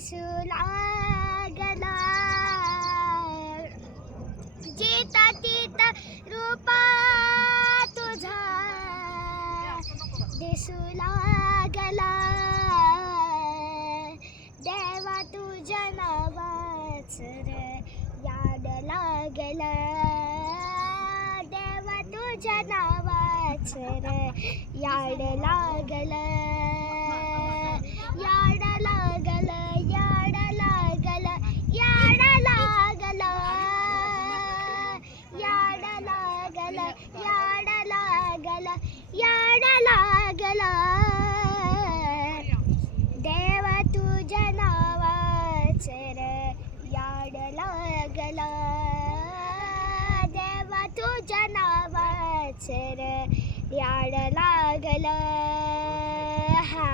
عيش العجلة جيتا تيتا रूपा तुझा दिसू लागला देवा तुझ्या नावाच रे याद लागला. देवा तुझ्या नावाच रे याड लागला. लागला याड लागला याड लागला देवा तुझ्या नावाच रे याड लागला देवा तुझ्या नावाच रे याड लागला हा